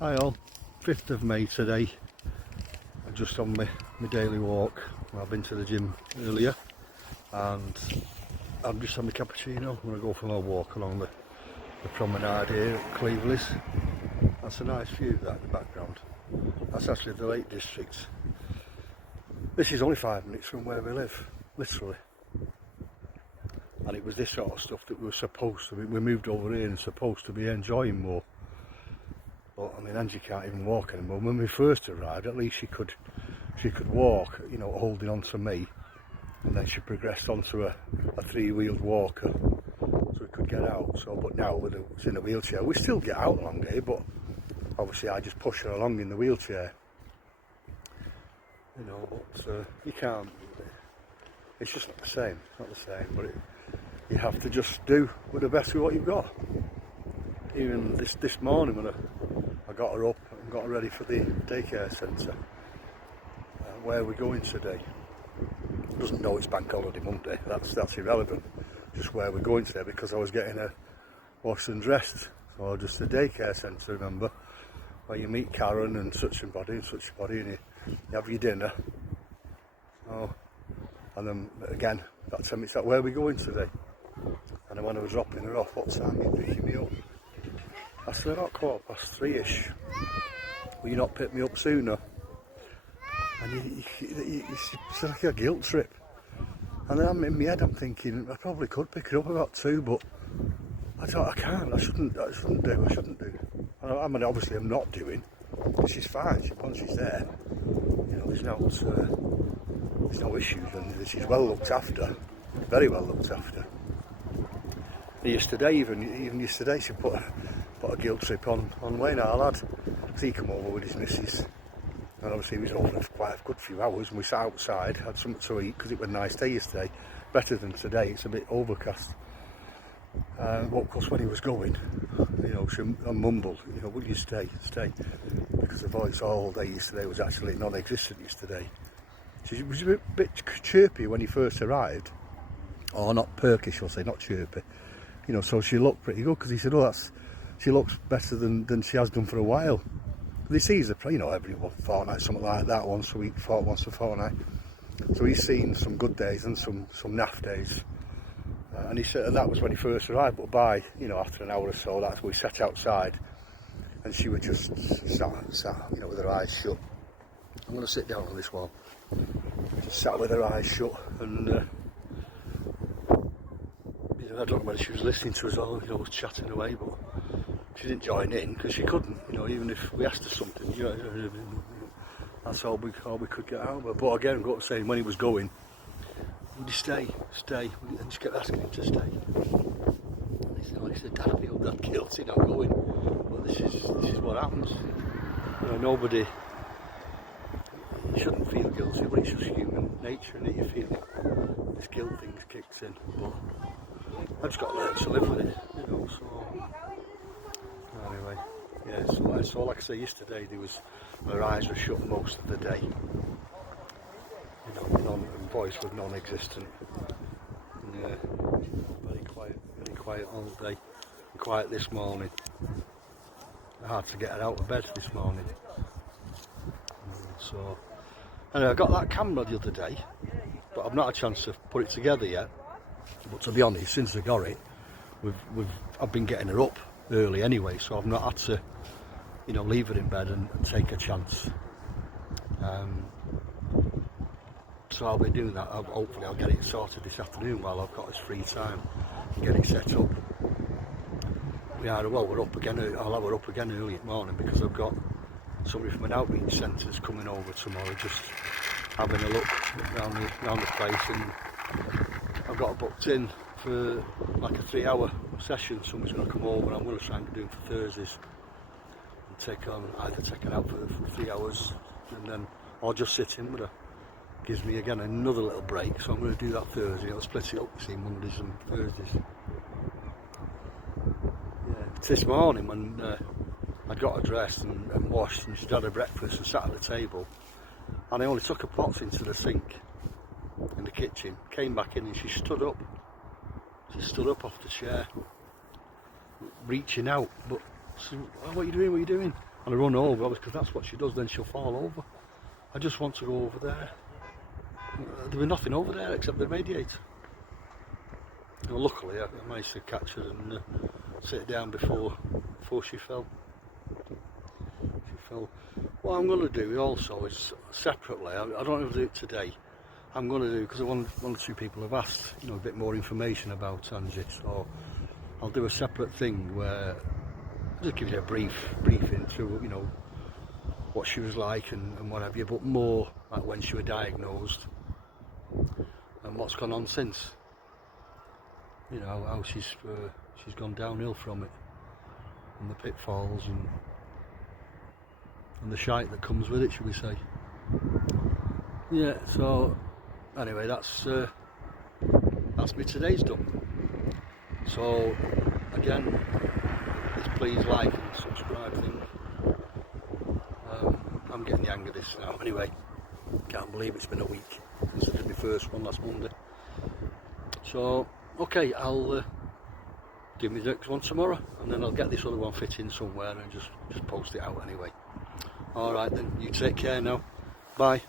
Hi all, 5th of May today. I'm just on my daily walk. I've been to the gym earlier and I'm just having a cappuccino. I'm going to go for my walk along the promenade here at Cleveley's. That's a nice view, that in the background. That's actually the Lake District. This is only 5 minutes from where we live, literally. And it was this sort of stuff that we were supposed to be, we moved over here and supposed to be enjoying more. But I mean, Angie can't even walk anymore. When we first arrived, at least she could walk, you know, holding on to me. And then she progressed onto a three-wheeled walker, so we could get out. So, but now it's in a wheelchair. We still get out along here, but obviously I just push her along in the wheelchair. You know, but you can't. It's just not the same. It's not the same. But you have to just do with the best with what you've got. Even this morning when I got her up and got her ready for the daycare centre, where we're going today. Doesn't know it's Bank Holiday Monday, that's irrelevant. Just where we're going today, because I was getting her washed and dressed. So just the daycare centre, remember, where you meet Karen and such and body and you have your dinner. Oh, and then again, about 10 minutes out, where we're going today. And then when I was dropping her off, what time are you picking me up? I said about 3:15ish. Will you not pick me up sooner? And it's like a guilt trip. And then in my head I'm thinking, I probably could pick her up about 2, but I thought I can't, I shouldn't do. I mean, obviously I'm not doing. She's fine, once she's there, you know, there's no issues, and she's well looked after, very well looked after. Yesterday, even yesterday, she put a guilt trip on Wayne, our lad. He come over with his missus, and obviously he was over for quite a good few hours, and we sat outside, had something to eat, because it was a nice day yesterday, better than today. It's a bit overcast. Well, of course, when he was going, you know, she mumbled, you know, will you stay, because the voice all day yesterday was actually non-existent yesterday. She was a bit chirpy when he first arrived, or not perky, shall I say, not chirpy. You know, so she looked pretty good, because he said, oh, she looks better than she has done for a while. He sees her, you know, every fortnight, something like that, once a fortnight. So he's seen some good days and some naff days. And he said that was when he first arrived, but by, you know, after an hour or so, that's when we sat outside, and she was just sat, you know, with her eyes shut. I'm going to sit down on this wall. Just sat with her eyes shut, and you know, I don't know whether she was listening to us all, you know, chatting away, but she didn't join in because she couldn't, you know, even if we asked her something, you know, that's all we could get out of her. But again, I've got to say, when he was going, would you stay, and she kept asking him to stay. And he said, Dad, I feel that guilty not going, but this is what happens. You know, nobody, you shouldn't feel guilty, but it's just human nature, and you feel this guilt thing kicks in. But I've just got to learn to live with it, you know, so anyway, yeah, so like I say, yesterday her eyes were shut most of the day. You know, voice was non-existent. Yeah, very quiet all day. And quiet this morning. Hard to get her out of bed this morning. So, anyway, I got that camera the other day, but I've not had a chance to put it together yet. But to be honest, since I got it, I've been getting her up early anyway, so I've not had to, you know, leave her in bed and take a chance. So I'll be doing that. Hopefully I'll get it sorted this afternoon while I've got this free time and get it set up. We're up again. I'll have her up again early in the morning, because I've got somebody from an outreach centre's coming over tomorrow, just having a look around the place, and I've got her booked in for like a 3-hour session. Somebody's going to come over, and I'm going to try and do it for Thursdays and either take her out for 3 hours, and then or just sit in with her. Gives me again another little break, so I'm going to do that Thursday. I'll split it up, you see, Mondays and Thursdays. Yeah, this morning when I got her dressed and washed, and she'd had her breakfast and sat at the table, and I only took her pots into the sink in the kitchen, came back in, and she stood up off the chair, reaching out, but So, what are you doing? What are you doing? And I run over, obviously, because that's what she does. Then she'll fall over. I just want to go over there. There was nothing over there except the radiator. Well, luckily, I managed to catch her and sit down before she fell. What I'm going to do also is separately. I don't know if I'll do it today. I'm going to do, because one or two people have asked, a bit more information about Angie. So I'll do a separate thing where I'll just give you a brief into what she was like and what have you, but more like when she was diagnosed and what's gone on since. How she's gone downhill from it, and the pitfalls and the shite that comes with it, should we say. Yeah, so anyway, that's me today's done. So again, please like and subscribe thing. I'm getting the hang of this now anyway. Can't believe it's been a week since I did my first one last Monday. So okay, I'll do my next one tomorrow, and then I'll get this other one fit in somewhere and just post it out anyway. Alright then, you take care now. Bye.